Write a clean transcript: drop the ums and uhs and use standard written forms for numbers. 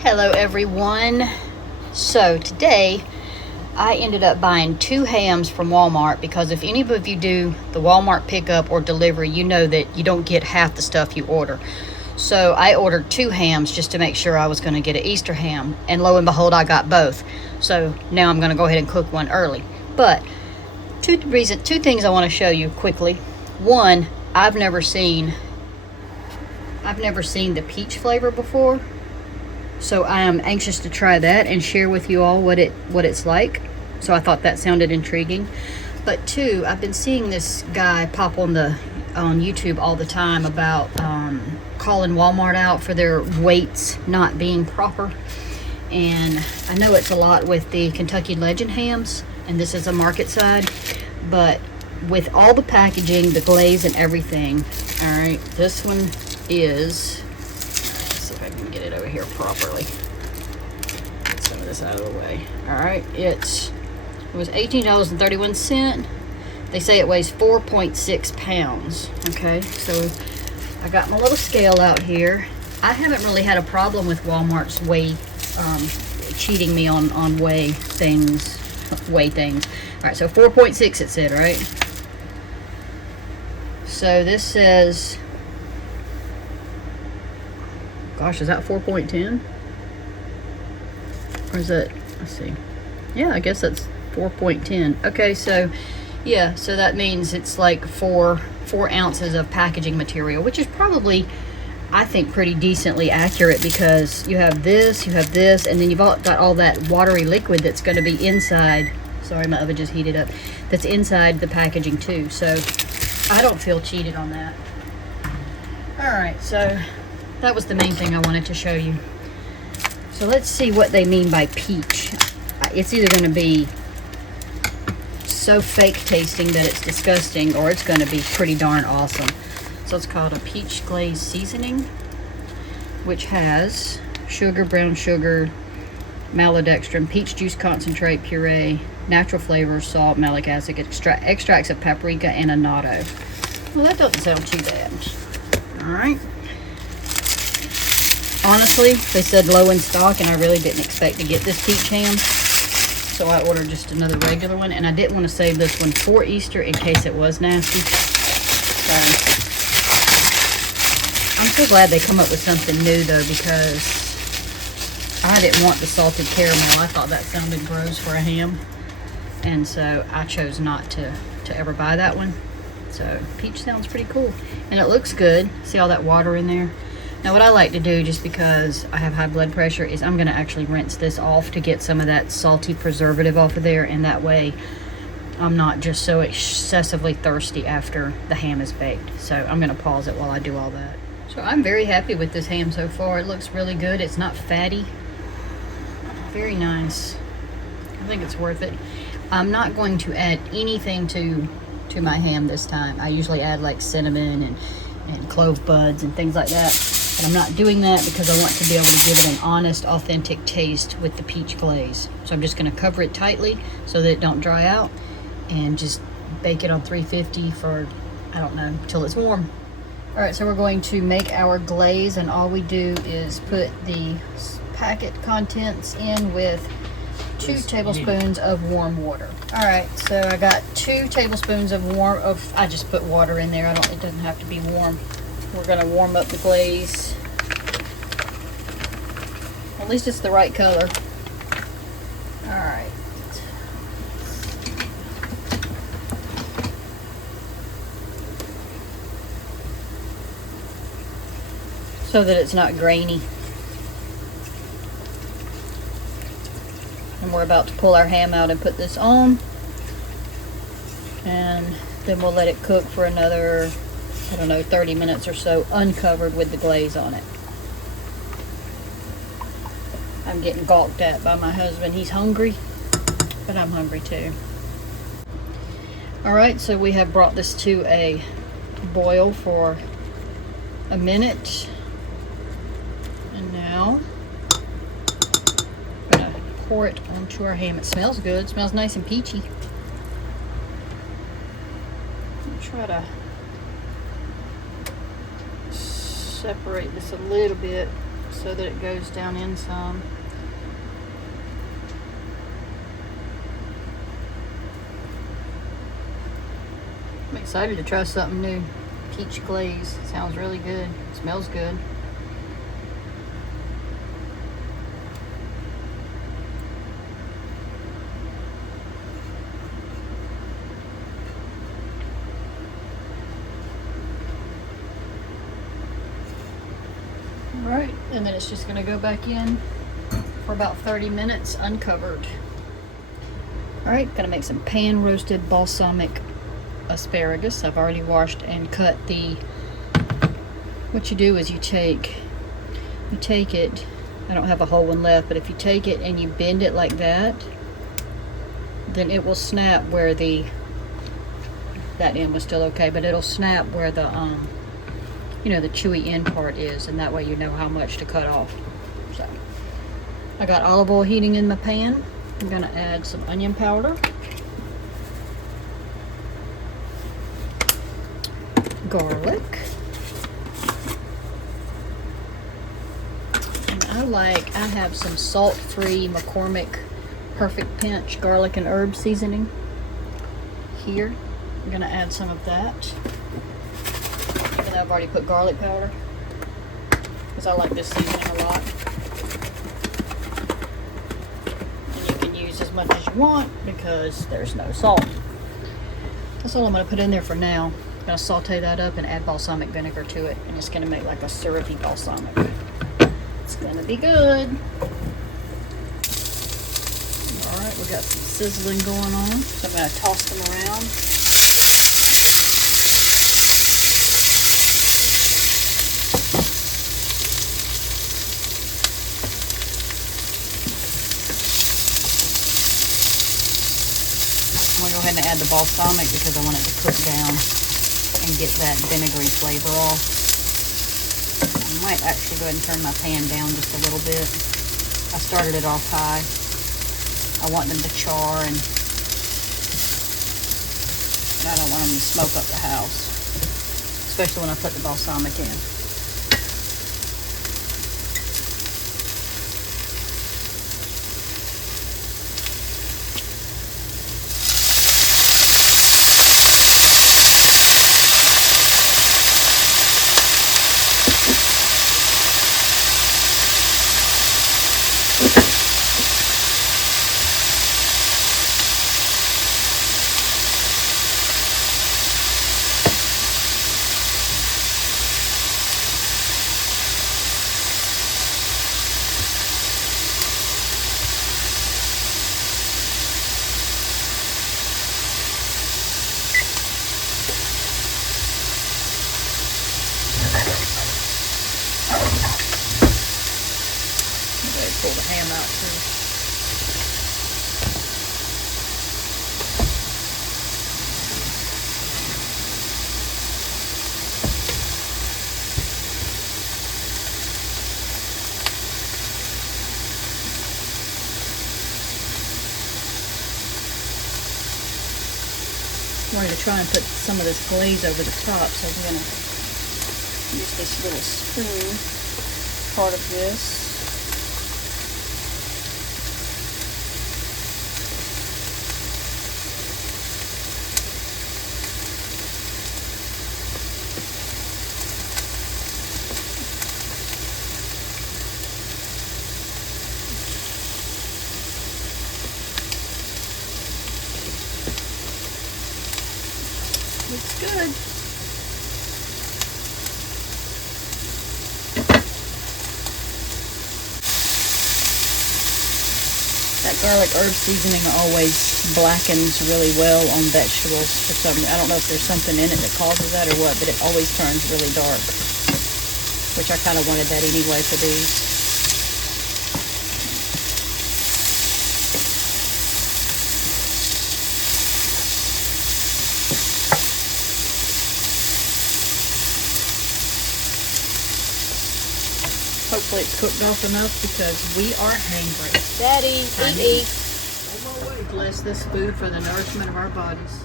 Hello everyone. So today I ended up buying 2 hams from Walmart because if any of you do the Walmart pickup or delivery, you know that you don't get half the stuff you order. So I ordered 2 hams just to make sure I was going to get an Easter ham, and lo and behold I got both. So now I'm going to go ahead and cook one early. But two things I want to show you quickly. One, I've never seen the peach flavor before. So I am anxious to try that and share with you all what it's like. So I thought that sounded intriguing. But two, I've been seeing this guy pop on YouTube all the time about calling Walmart out for their weights not being proper. And I know it's a lot with the Kentucky Legend hams, and this is a Marketside, but with all the packaging, the glaze and everything. All right, this one is, get it over here properly. Get some of this out of the way. All right, it was $18.31. They say it weighs 4.6 pounds. Okay, so I got my little scale out here. I haven't really had a problem with Walmart's cheating me on weigh things. All right, so 4.6 it said, right? So this says, gosh, is that 4.10? Or is it, let's see. Yeah, I guess that's 4.10. Okay, so yeah, so that means it's like four ounces of packaging material, which is probably, I think, pretty decently accurate, because you have this, and then you've got all that watery liquid that's going to be inside. Sorry, my oven just heated up. That's inside the packaging too. So I don't feel cheated on that. All right, so that was the main thing I wanted to show you. So let's see what they mean by peach. It's either going to be so fake tasting that it's disgusting, or it's going to be pretty darn awesome. So it's called a peach glaze seasoning, which has sugar, brown sugar, maltodextrin, peach juice concentrate, puree, natural flavors, salt, malic acid, extracts of paprika, and annatto. Well, that doesn't sound too bad. All right. Honestly, they said low in stock, and I really didn't expect to get this peach ham. So I ordered just another regular one, and I didn't want to save this one for Easter in case it was nasty. So I'm so glad they come up with something new, though, because I didn't want the salted caramel. I thought that sounded gross for a ham, and so I chose not to ever buy that one. So peach sounds pretty cool, and it looks good. See all that water in there? Now what I like to do, just because I have high blood pressure, is I'm going to actually rinse this off to get some of that salty preservative off of there, and that way I'm not just so excessively thirsty after the ham is baked. So I'm going to pause it while I do all that. So I'm very happy with this ham so far. It looks really good. It's not fatty. Very nice. I think it's worth it. I'm not going to add anything to my ham this time. I usually add like cinnamon and clove buds and things like that. But I'm not doing that because I want to be able to give it an honest, authentic taste with the peach glaze. So I'm just going to cover it tightly so that it don't dry out, and just bake it on 350 for, I don't know, till it's warm. All right, so we're going to make our glaze, and all we do is put the packet contents in with 2 tablespoons of warm water. All right, so I got 2 tablespoons of I just put water in there. It doesn't have to be warm. We're gonna warm up the glaze. At least it's the right color. All right. So that it's not grainy. And we're about to pull our ham out and put this on. And then we'll let it cook for another, I don't know, 30 minutes or so, uncovered with the glaze on it. I'm getting gawked at by my husband. He's hungry, but I'm hungry too. All right, so we have brought this to a boil for a minute. And now I'm gonna pour it onto our ham. It smells good. It smells nice and peachy. Try to separate this a little bit so that it goes down in some. I'm excited to try something new. Peach glaze. Sounds really good. Smells good. Alright, and then it's just going to go back in for about 30 minutes uncovered. Alright, gonna make some pan roasted balsamic asparagus. I've already washed and cut the, what you do is you take it, I don't have a whole one left, but if you take it and you bend it like that, then it will snap where the, that end was still okay, but it'll snap where the, you know, the chewy end part is, and that way you know how much to cut off. So, I got olive oil heating in my pan. I'm gonna add some onion powder, garlic, and I have some salt-free McCormick Perfect Pinch garlic and herb seasoning here. I'm gonna add some of that, even though I've already put garlic powder, because I like this seasoning a lot. And you can use as much as you want because there's no salt. That's all I'm gonna put in there for now. I'm gonna saute that up and add balsamic vinegar to it, and it's gonna make like a syrupy balsamic. It's gonna be good. Alright, we got some sizzling going on, so I'm gonna toss them around. I'm gonna go ahead and add the balsamic because I want it to cook down and get that vinegary flavor off. I might actually go ahead and turn my pan down just a little bit. I started it off high. I want them to char, and I don't want them to smoke up the house, especially when I put the balsamic in. Pull the ham out too. I wanted to try and put some of this glaze over the top, so I'm going to use this little spoon, part of this. Looks good. That garlic herb seasoning always blackens really well on vegetables for some reason. I don't know if there's something in it that causes that or what, but it always turns really dark, which I kind of wanted that anyway for these. Hopefully it's cooked off enough because we are hangry. Daddy, eat. Bless this food for the nourishment of our bodies.